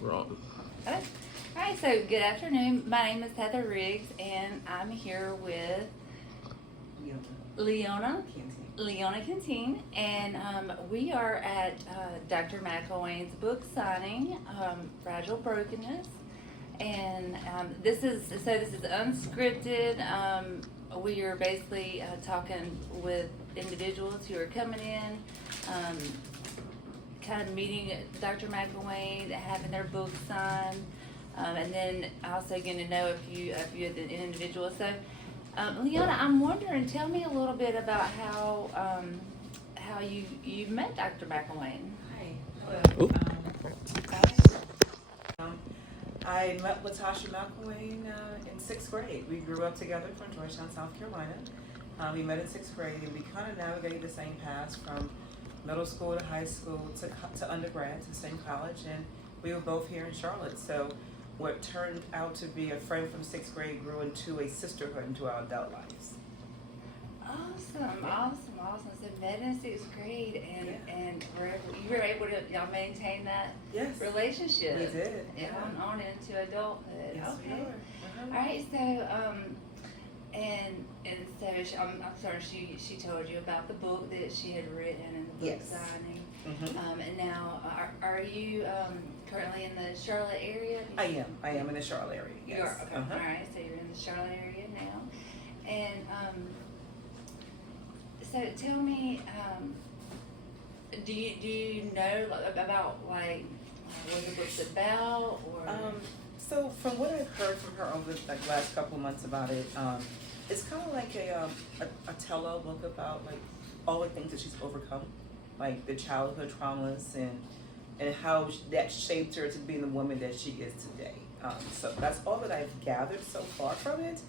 Wrong. Okay. All right, so good afternoon. My name is Heather Riggs, and I'm here with Leona Cantine, and we are at Dr. McElwain's book signing, Fragile Brokenness, and this is unscripted. We are basically talking with individuals who are coming in, kind of meeting Dr. McElwain, having their book signed, and then also getting to know a few of the individuals. So, Leona, I'm wondering, tell me a little bit about how you met Dr. McElwain. Hi. Hello. I met Latasha McElwain in 6th grade. We grew up together from Georgetown, South Carolina. We met in 6th grade, and we kind of navigated the same paths from middle school to high school to undergrad to the same college, and we were both here in Charlotte. So what turned out to be a friend from 6th grade grew into a sisterhood into our adult lives. Awesome. So met in 6th grade, and you were able to y'all maintain that relationship. We did. On into adulthood. Yes, okay. we were. All right. So and so I'm sorry. She told you about the book that she had written and the book signing. Mm-hmm. And now are you currently in the Charlotte area? I am in the Charlotte area. Yes. You are. Okay. All right. So you're in the Charlotte area now, and so tell me, do you know about like what the book's about, or? So from what I've heard from her over the last couple of months about it, it's kind of like a tell-all book about like all the things that she's overcome, like the childhood traumas and how that shaped her to being the woman that she is today. So that's all that I've gathered so far from it.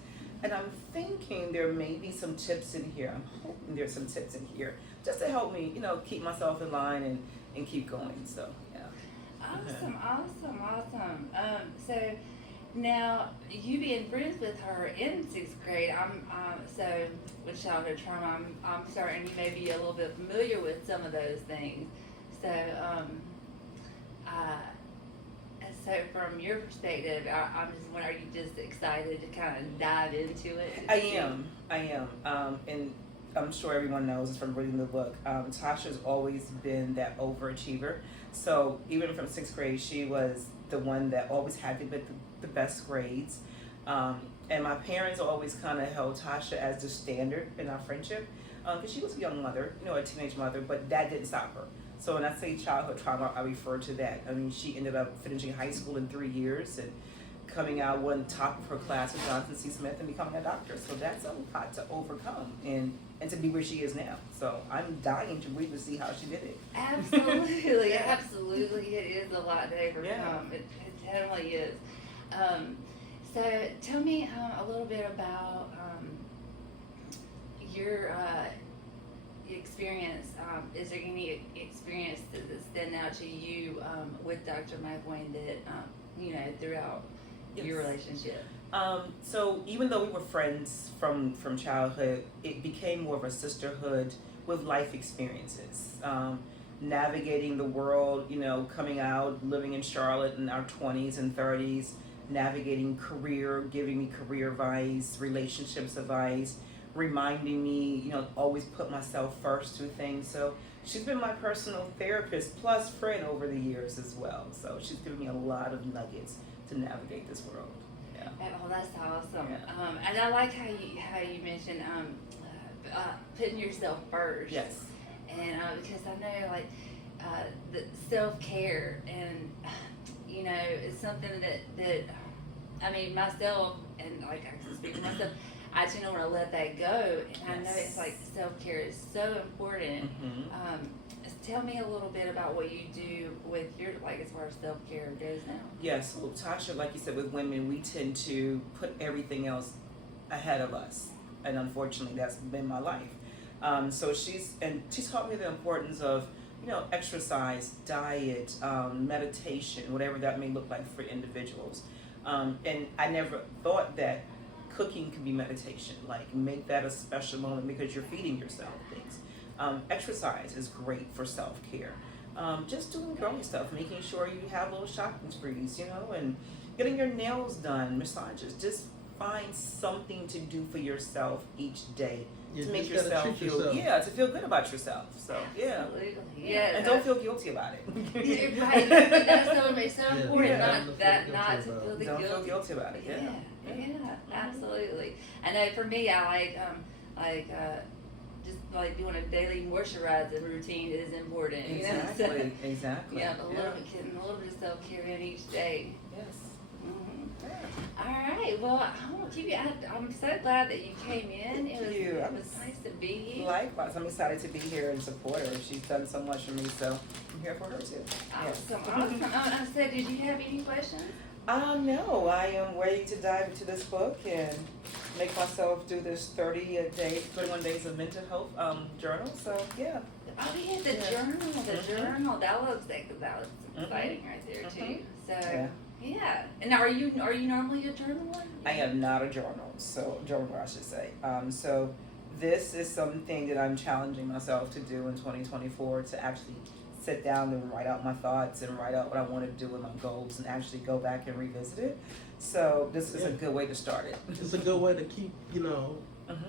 And I'm thinking there may be some tips in here. I'm hoping there's some tips in here just to help me, keep myself in line and keep going. So, yeah. Awesome. So now you being friends with her in 6th grade, so with childhood trauma, I'm starting you may be a little bit familiar with some of those things. So, so from your perspective, I'm just wondering, are you just excited to kind of dive into it? I am. And I'm sure everyone knows from reading the book, Tasha's always been that overachiever. So even from 6th grade, she was the one that always had the best grades. And my parents always kind of held Tasha as the standard in our friendship because she was a young mother, a teenage mother, but that didn't stop her. So when I say childhood trauma, I refer to that. I mean, she ended up finishing high school in 3 years and coming out one top of her class with Johnson C. Smith and becoming a doctor. So that's a lot to overcome and to be where she is now. So I'm dying to read to see how she did it. Absolutely, absolutely. It is a lot to overcome. Yeah. It definitely is. So tell me a little bit about your experience. Is there any experience that's stand out to you with Dr. McElwain that throughout your relationship? So even though we were friends from childhood, it became more of a sisterhood with life experiences. Navigating the world, coming out, living in Charlotte in our 20s and 30s, navigating career, giving me career advice, relationships advice, reminding me, always put myself first through things. So she's been my personal therapist plus friend over the years as well. So she's given me a lot of nuggets to navigate this world. Yeah. Oh, that's awesome. Yeah. And I like how you mentioned putting yourself first. Yes. And because I know the self-care and it's something that I mean myself, and like I can speak for myself, I just don't want to let that go, and I know it's like self-care is so important. Mm-hmm. Tell me a little bit about what you do with your, like, as far as self-care goes now. Yes, well, Tasha, like you said, with women, we tend to put everything else ahead of us, and unfortunately, that's been my life. So she's taught me the importance of, exercise, diet, meditation, whatever that may look like for individuals. And I never thought that cooking could be meditation. Like, make that a special moment because you're feeding yourself things. Exercise is great for self-care. just doing girly stuff, making sure you have little shopping sprees, you know, and getting your nails done, massages. Just find something to do for yourself each day You to make just gotta yourself treat feel yourself. to feel good about yourself. So yeah. Absolutely. Yeah, and don't feel guilty about it. You're right. That's so Yeah, important. yeah. Not that, not to Don't feel the Don't guilt. feel guilty about it. Yeah. Yeah, absolutely. I know for me, I just like doing a daily moisturizing routine is important. You know? Exactly. Exactly. Yeah, a little bit of self care in each day. Yes. Mhm. Yeah. All right. Well, I won't keep you. I'm so glad that you came in. It was nice to be here. Likewise, I'm excited to be here and support her. She's done so much for me, so I'm here for her too. Yes. Awesome. I said, did you have any questions? No, I am ready to dive into this book and make myself do this 31 days of mental health journal. So yeah. Oh yeah, the journal. That was exciting right there too. So yeah. And are you normally a journaler? I am not a journaler, I should say. So this is something that I'm challenging myself to do in 2024, to actually sit down and write out my thoughts and write out what I want to do with my goals and actually go back and revisit it. So this is a good way to start it. It's a good way to keep,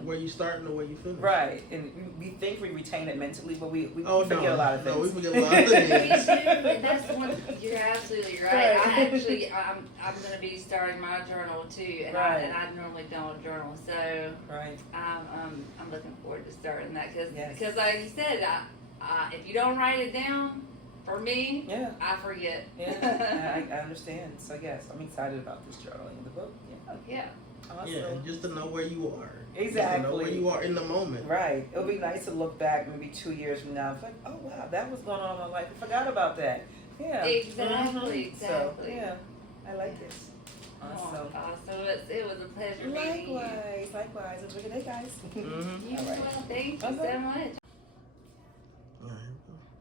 where you starting or where you finish. Right, and we think we retain it mentally, but we forget no, a lot of things. No, we forget a lot of things. Me too, and that's one. You're absolutely right. I'm going to be starting my journal too, and I normally don't journal, so I'm looking forward to starting that because like you said, if you don't write it down, for me, I forget. Yeah, I understand. So yes, I'm excited about this journaling in the book. Yeah. Awesome. Yeah, and just to know where you are. Exactly. To know where you are in the moment. Right. It'll be nice to look back maybe 2 years from now. It's like, oh wow, that was going on in my life. I forgot about that. Yeah. Exactly. So yeah, I like this. Awesome. Awesome. It was a pleasure meeting you. Likewise. Enjoy your day, guys. You as well. Thank you so much.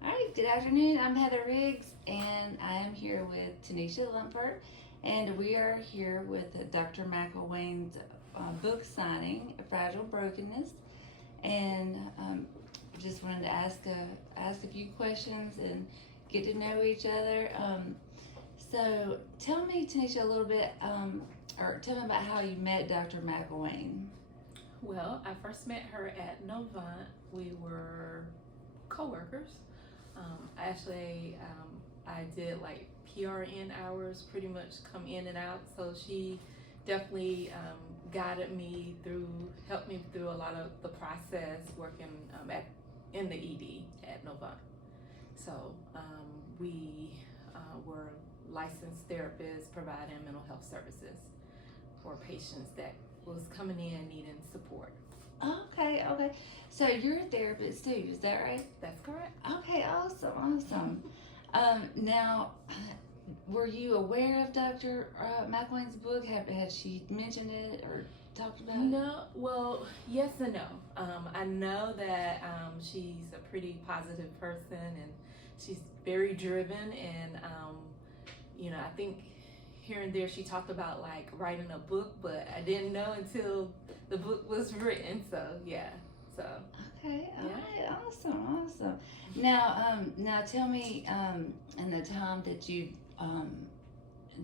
All right, good afternoon. I'm Heather Riggs, and I am here with Tanisha Lumpert, and we are here with Dr. McElwain's book signing, Fragile Brokenness, and just wanted to ask a few questions and get to know each other. So tell me, Tanisha, a little bit, or tell me about how you met Dr. McElwain. Well, I first met her at Novant. We were co-workers. I did like PRN hours, pretty much come in and out. So she definitely guided me helped me through a lot of the process working in the ED at Novant. So we were licensed therapists providing mental health services for patients that was coming in needing support. Okay. So you're a therapist too, is that right? That's correct. Okay, awesome. Now, were you aware of Dr. McElwain's book? Had she mentioned it or talked about it? No, well, yes and no. I know that she's a pretty positive person and she's very driven, and I think here and there she talked about like writing a book, but I didn't know until the book was written. So yeah. Okay, all right, awesome. Now tell me, in the time that you've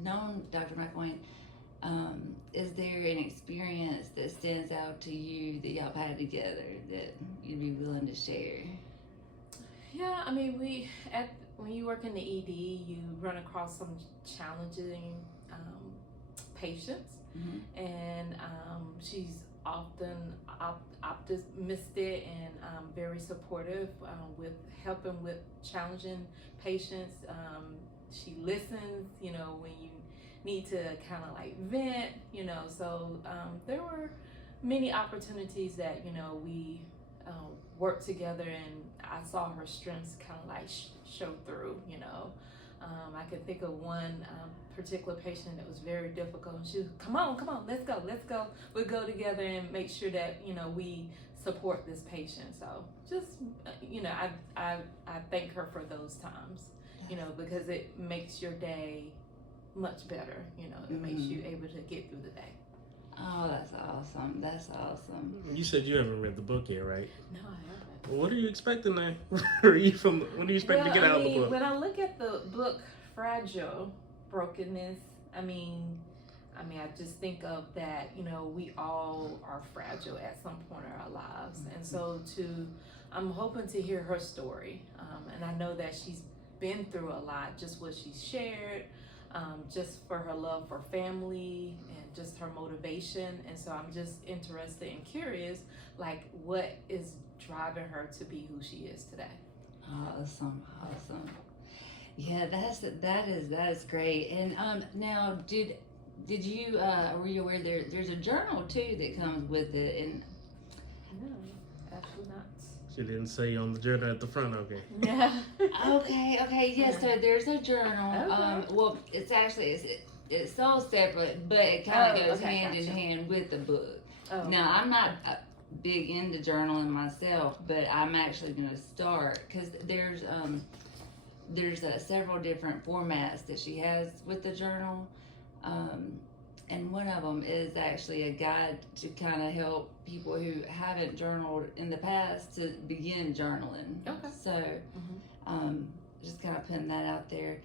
known Dr. McElwain, is there an experience that stands out to you that y'all had together that you'd be willing to share? Yeah, I mean, when you work in the ED, you run across some challenging patients, and she's often optimistic and very supportive with helping with challenging patients. She listens, when you need to kind of like vent, so there were many opportunities that, we worked together, and I saw her strengths kind of like show through, I could think of one particular patient that was very difficult. She was, come on, let's go. We'll go together and make sure that, we support this patient. So just, I thank her for those times, because it makes your day much better, it makes you able to get through the day. Oh, that's awesome. You said you haven't read the book yet, right? No, I haven't. What are you expecting now? What do you expect to get out of the book? When I look at the book Fragile Brokenness, I mean, I just think of that, we all are fragile at some point in our lives. And so I'm hoping to hear her story. And I know that she's been through a lot, just what she's shared, just for her love for family and just her motivation. And so I'm just interested and curious, like, what is driving her to be who she is today. Awesome. Yeah, that is great. And now did you were you aware there's a journal too that comes with it? And no, actually not. She didn't say on the journal at the front, okay. Yeah. Okay, yes. So there's a journal. Okay. Well, it's actually it's sold separate, but it kind of goes okay, hand in gotcha. hand with the book. Oh. Now I'm not big into journaling myself, but I'm actually going to start because there's several different formats that she has with the journal, and one of them is actually a guide to kind of help people who haven't journaled in the past to begin journaling. Okay. So just kind of putting that out there.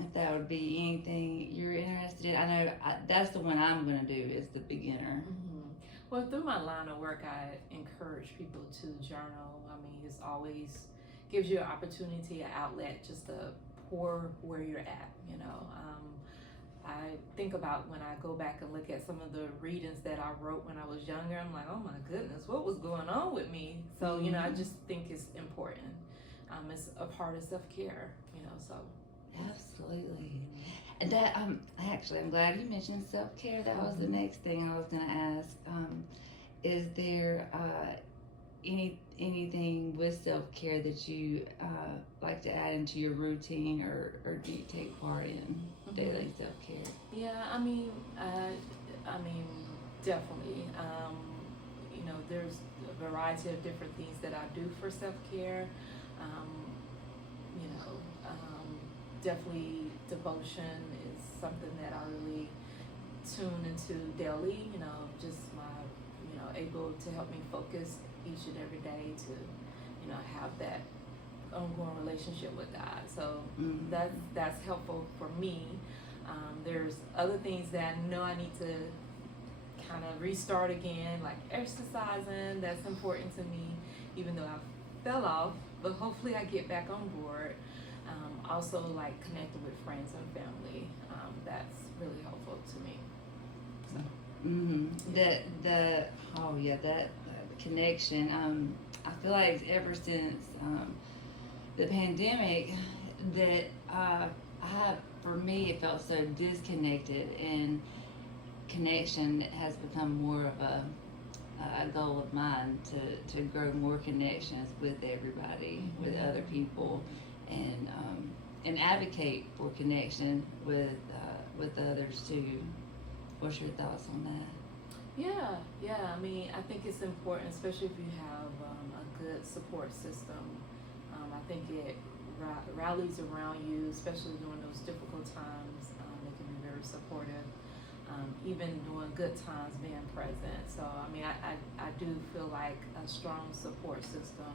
If that would be anything you're interested in. I know that's the one I'm going to do is the beginner. Mm-hmm. Well, through my line of work, I encourage people to journal. I mean, it's always gives you an opportunity, an outlet, just to pour where you're at, I think about when I go back and look at some of the readings that I wrote when I was younger, I'm like, oh my goodness, what was going on with me? So, I just think it's important. It's a part of self-care, so. Absolutely. And that actually I'm glad you mentioned self-care. That was the next thing I was going to ask. Is there anything with self-care that you like to add into your routine, or do you take part in daily self-care? Yeah, I mean definitely. There's a variety of different things that I do for self-care. Definitely devotion is something that I really tune into daily, just my, able to help me focus each and every day to, have that ongoing relationship with God. So that's helpful for me. There's other things that I know I need to kind of restart again, like exercising. That's important to me, even though I fell off, but hopefully I get back on board. Also, like connecting with friends and family, that's really helpful to me. So. That connection. I feel like ever since the pandemic, that for me, it felt so disconnected, and connection has become more of a goal of mine to grow more connections with everybody, with other people, and advocate for connection with others too. What's your thoughts on that? Yeah. I mean, I think it's important, especially if you have a good support system. I think it rallies around you, especially during those difficult times. They can be very supportive. Even during good times, being present. So, I mean, I do feel like a strong support system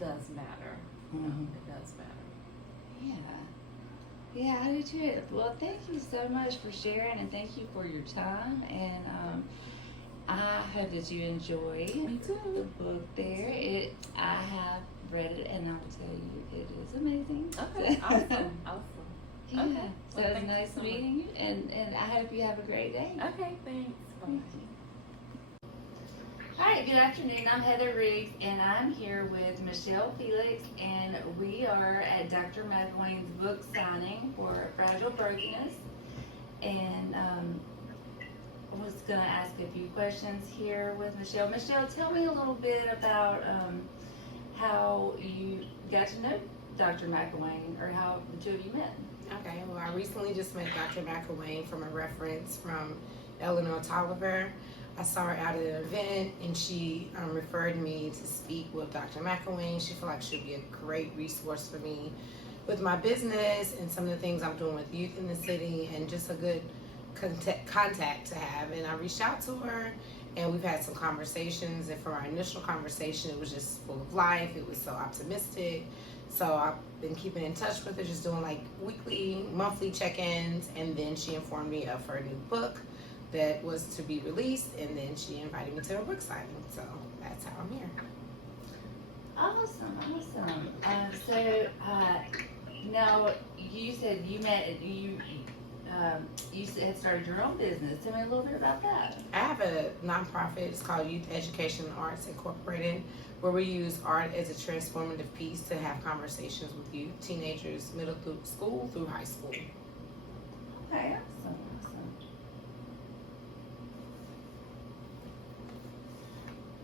does matter. It does matter. Yeah, I do too. Well, thank you so much for sharing, and thank you for your time. And I hope that you enjoy the book there. I have read it, and I will tell you, it is amazing. Okay, awesome. Yeah. Okay. So Well, it's nice meeting you, and I hope you have a great day. Okay, thanks. Bye. Thank you. Hi, good afternoon. I'm Heather Riggs, and I'm here with Michelle Felix, and we are at Dr. McElwain's book signing for Fragile Brokenness. And I was going to ask a few questions here with Michelle. Michelle, tell me a little bit about how you got to know Dr. McElwain, or how the two of you met. Okay, well, I recently just met Dr. McElwain from a reference from Eleanor Tolliver. I saw her out at an event, and she referred me to speak with Dr. McElwain. She felt like she'd be a great resource for me with my business and some of the things I'm doing with youth in the city, and just a good contact to have. And I reached out to her, and we've had some conversations, and from our initial conversation it was just full of life. It was so optimistic. So I've been keeping in touch with her, just doing like weekly, monthly check-ins, and then she informed me of her new book that was to be released, and then she invited me to her book signing. So that's how I'm here. Awesome. So now you said you had started your own business. Tell me a little bit about that. I have a nonprofit. It's called Youth Education and Arts Incorporated, where we use art as a transformative piece to have conversations with youth, teenagers, middle through school through high school. Okay, awesome.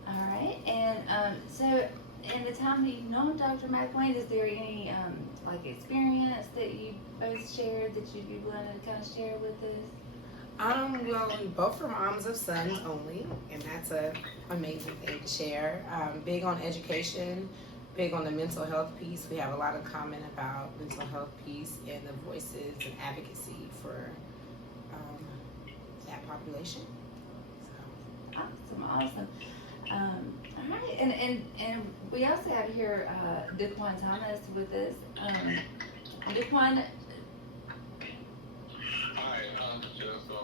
All right, and so in the time that you've known Dr. McElwain, is there any like experience that you both shared that you'd be willing to kind of share with us? Well, we both are moms of sons only, and that's a amazing thing to share. Big on education, big on the mental health piece. We have a lot of comment about mental health piece and the voices and advocacy for that population. So. Awesome. All right, and we also have here Daquan Thomas with us. Daquan. Hi, so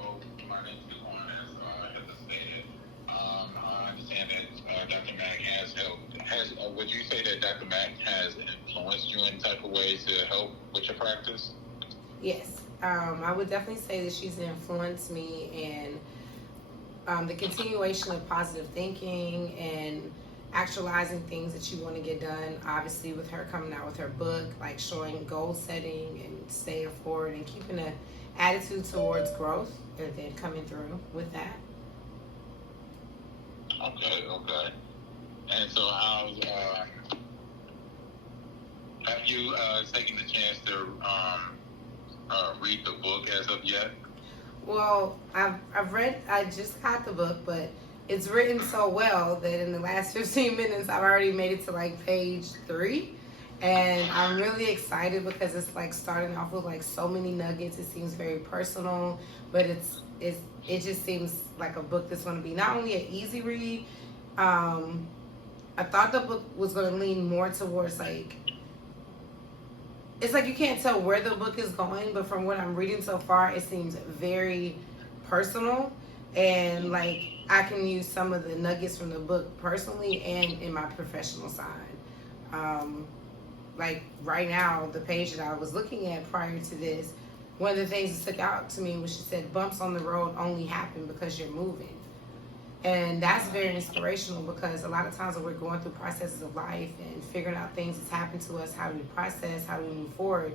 my name is Daquan, as Heather stated. I understand that Dr. Mack would you say that Dr. Mack has influenced you in type of ways to help with your practice? Yes, I would definitely say that she's influenced me in the continuation of positive thinking and actualizing things that you want to get done. Obviously, with her coming out with her book, like showing goal setting and staying forward and keeping an attitude towards growth, and then coming through with that. Okay. And so have you taken the chance to read the book as of yet? Well, I just got the book, but it's written so well that in the last 15 minutes, I've already made it to like page 3. And I'm really excited because it's like starting off with like so many nuggets. It seems very personal, but it just seems like a book that's going to be not only an easy read. I thought the book was going to lean more towards like, it's like you can't tell where the book is going, but from what I'm reading so far, it seems very personal, and like I can use some of the nuggets from the book personally and in my professional side. Like right now, the page that I was looking at prior to this, one of the things that stuck out to me was she said, bumps on the road only happen because you're moving. And that's very inspirational, because a lot of times when we're going through processes of life and figuring out things that's happened to us, how do we process, how do we move forward,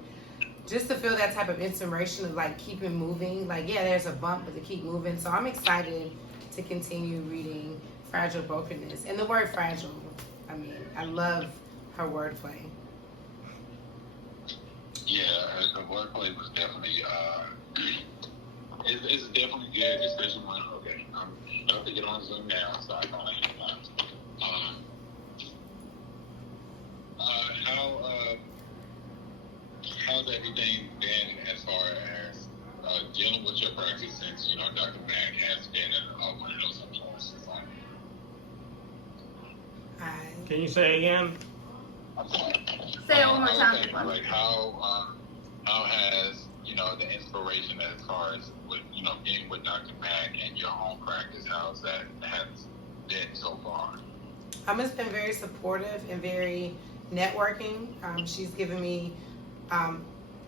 just to feel that type of inspiration of like keeping moving, like yeah, there's a bump, but to keep moving. So I'm excited to continue reading Fragile Brokenness. And the word fragile, I mean, I love her wordplay. Yeah, the wordplay was definitely it's definitely good, especially when I'm about to get on Zoom now, so I don't have time. How's everything been as far as dealing with your practice since Dr. Mack has been one of those influences on you? Can you say again? I'm sorry. Say it one more time. Like how has the inspiration as far as with being with Dr. Mack and your own practice, how's that has been so far? It's been very supportive and very networking. She's given me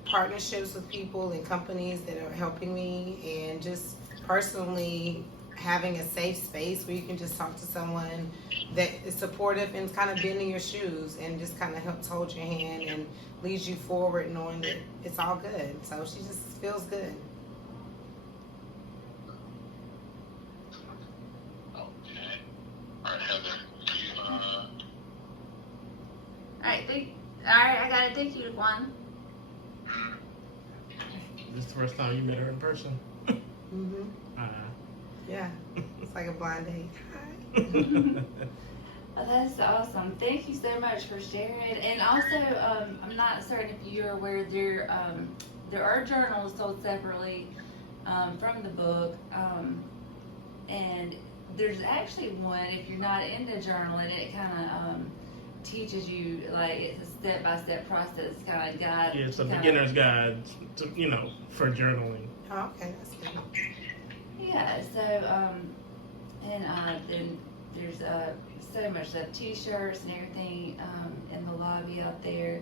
partnerships with people and companies that are helping me, and just personally having a safe space where you can just talk to someone that is supportive and kind of bend in your shoes and just kind of helps hold your hand and leads you forward, knowing that it's all good. So she just feels good. Okay. All right, Heather, you All right, I got it. Thank you, Daquan. This is the first time you met her in person? Mm-hmm. Yeah, it's like a blind date. Hi. Oh, that's awesome. Thank you so much for sharing. And also, I'm not certain if you're aware, there are journals sold separately from the book, and there's actually one, if you're not into journaling, it kind of teaches you, like, it's a step-by-step process, kind of guide. Yeah, it's a kinda- beginner's guide to, for journaling. Oh, okay, that's good. Yeah, so, and then there's so much stuff, t-shirts and everything in the lobby out there.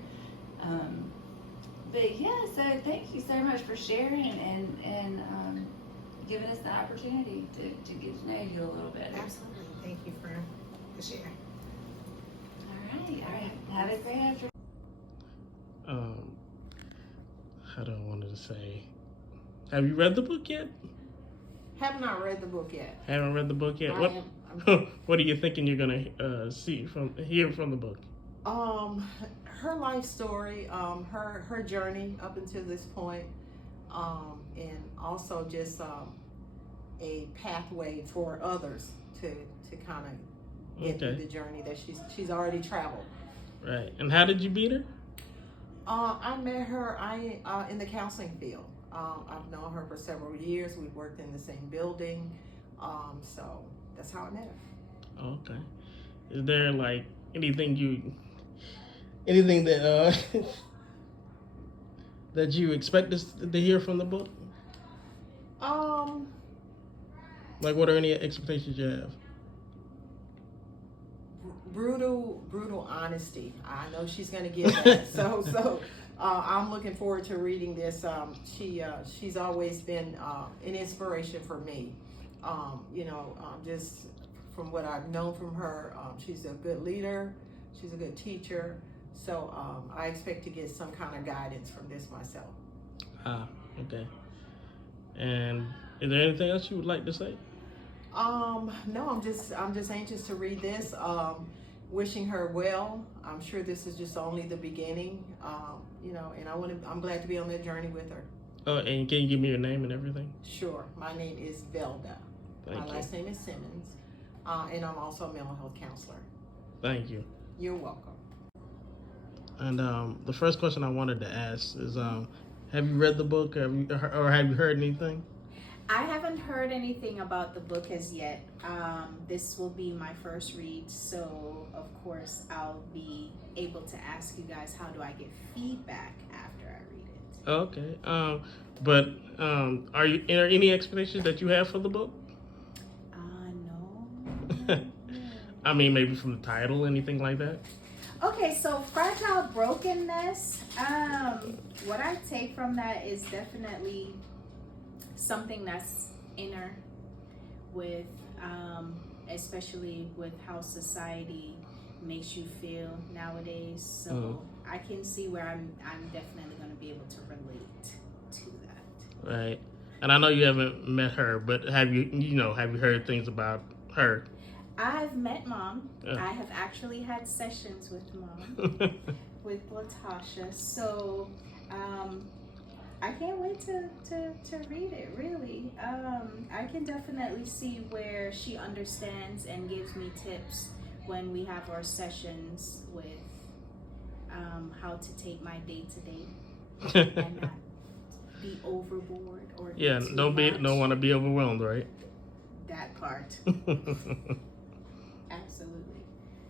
But yeah, so thank you so much for sharing and giving us the opportunity to get to know you a little bit. Absolutely. Thank you for sharing. All right. Have a great afternoon. How do I wanted to say? Have you read the book yet? Have not read the book yet. Haven't read the book yet. I'm- What are you thinking you're gonna hear from the book? Her life story, her journey up until this point, and also just a pathway for others to kind of get through the journey that she's already traveled. Right. And how did you meet her? I met her in the counseling field. I've known her for several years. We've worked in the same building, so that's how I met her. Okay. Is there like anything that that you expect us to hear from the book? Like, what are any expectations you have? Brutal honesty. I know she's gonna give that. so I'm looking forward to reading this. She's always been an inspiration for me. Just from what I've known from her, she's a good leader. She's a good teacher. So I expect to get some kind of guidance from this myself. Okay. And is there anything else you would like to say? No, I'm just anxious to read this. Wishing her well. I'm sure this is just only the beginning. And I'm glad to be on that journey with her. Oh, and can you give me your name and everything? Sure. My name is Velda. Thank My you. last name is Simmons. And I'm also a mental health counselor. Thank you. You're welcome. And the first question I wanted to ask is, have you read the book, or have you heard anything? I haven't heard anything about the book as yet. This will be my first read, so of course I'll be able to ask you guys how do I get feedback after I read it. Okay. But are there any expectations that you have for the book? No. I mean, maybe from the title, anything like that? Okay, so fragile brokenness. What I take from that is definitely something that's inner with, especially with how society makes you feel nowadays. So I can see where I'm definitely going to be able to relate to that. Right. And I know you haven't met her, but have you heard things about her? I've met Mom. Yeah. I have actually had sessions with Mom, with Latasha. So I can't wait to read it, really. I can definitely see where she understands and gives me tips when we have our sessions with how to take my day-to-day and not be overboard or Yeah, don't want to be overwhelmed, right? that part. Absolutely.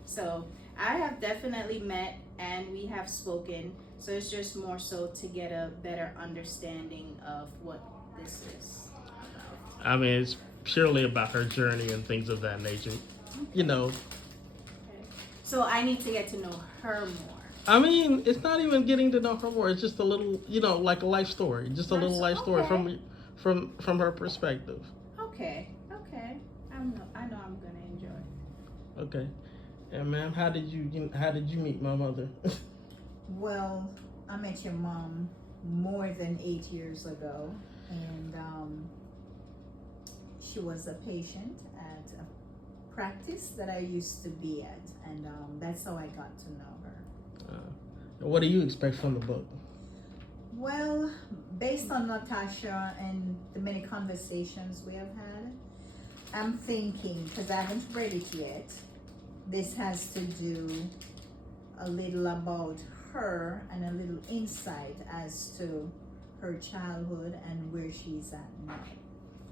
So I have definitely met and we have spoken. So it's just more so to get a better understanding of what this is about. I mean, it's purely about her journey and things of that nature. Okay. So I need to get to know her more. I mean, it's not even getting to know her more. It's just a little, like a life story. Just a little life story from her perspective. Okay. I know I'm gonna enjoy. Okay. And ma'am, how did you meet my mother? Well, I met your mom more than 8 years ago, and she was a patient at a practice that I used to be at, and that's how I got to know her. What do you expect from the book? Well, based on Natasha and the many conversations we have had, I'm thinking, because I haven't read it yet, this has to do a little about her and a little insight as to her childhood and where she's at now.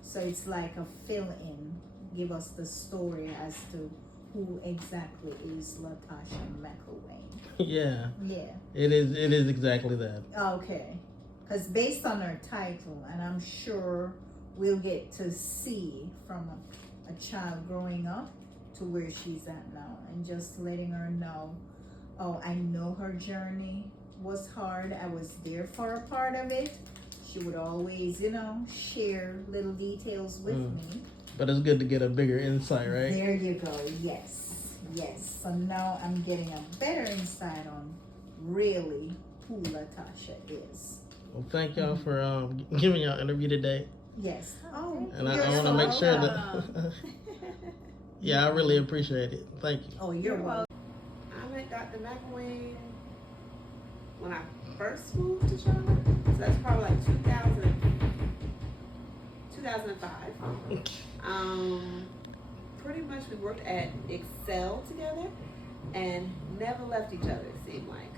So it's like a fill-in, give us the story as to who exactly is Latasha McElwain. Yeah, Yeah. it is exactly that. Okay. Because based on her title, and I'm sure we'll get to see from a child growing up to where she's at now, and just letting her know, oh, I know her journey was hard. I was there for a part of it. She would always, share little details with me. But it's good to get a bigger insight, right? There you go. Yes. Yes. So now I'm getting a better insight on really who Latasha is. Well, thank y'all for giving y'all interview today. Yes. Oh, And I you're want to make so sure welcome. that. Yeah, I really appreciate it. Thank you. Oh, you're welcome. I met Dr. McElwain when I first moved to Charlotte. So that's probably like 2005. Pretty much we worked at Excel together and never left each other, it seemed like.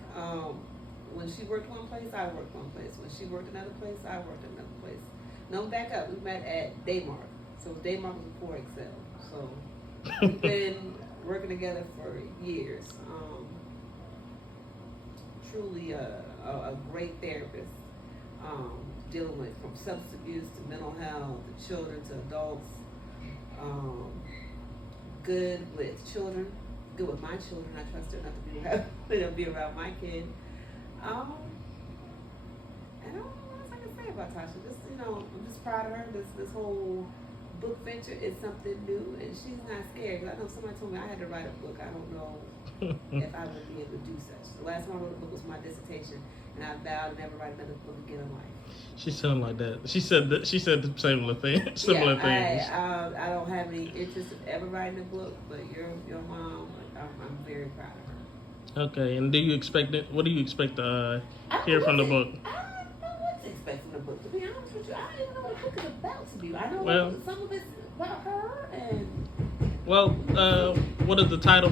When she worked one place, I worked one place. When she worked another place, I worked another place. No, back up. We met at Daymark. So Daymark was before Excel. So we've been working together for years. Truly a great therapist. Dealing with from substance abuse to mental health, to children to adults. Good with children. Good with my children. I trust her not to be around my kid. And I don't know what else I can say about Tasha. Just I'm just proud of her. This whole book venture is something new, and she's not scared. 'Cause I know somebody told me I had to write a book. I don't know if I would be able to do such. The last time I wrote a book was my dissertation, and I vowed to never write another book again in life. She sounded like that. She said the similar thing. Similar things. I don't have any interest in ever writing a book, but your mom, I'm very proud of her. Okay, and do you expect it? What do you expect to hear from the book? I don't know what to expect from the book. To be honest with you, I don't even know what the book is about. To be, I know Well, some of it's about her, and Well, what does the title?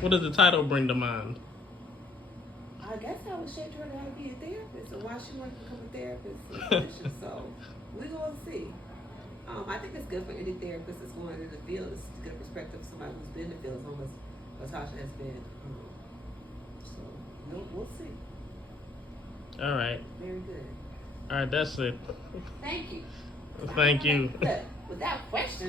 What does the title bring to mind? I guess I was shaped her how to be a therapist, and why she wanted to become a therapist. Clinician. So we're gonna see. I think it's good for any therapist that's going into the field. It's to get a perspective of somebody who's been in the field as long as Latasha has been. So we'll see. All right. Very good. All right, that's it. Thank you. Thank you. Without question.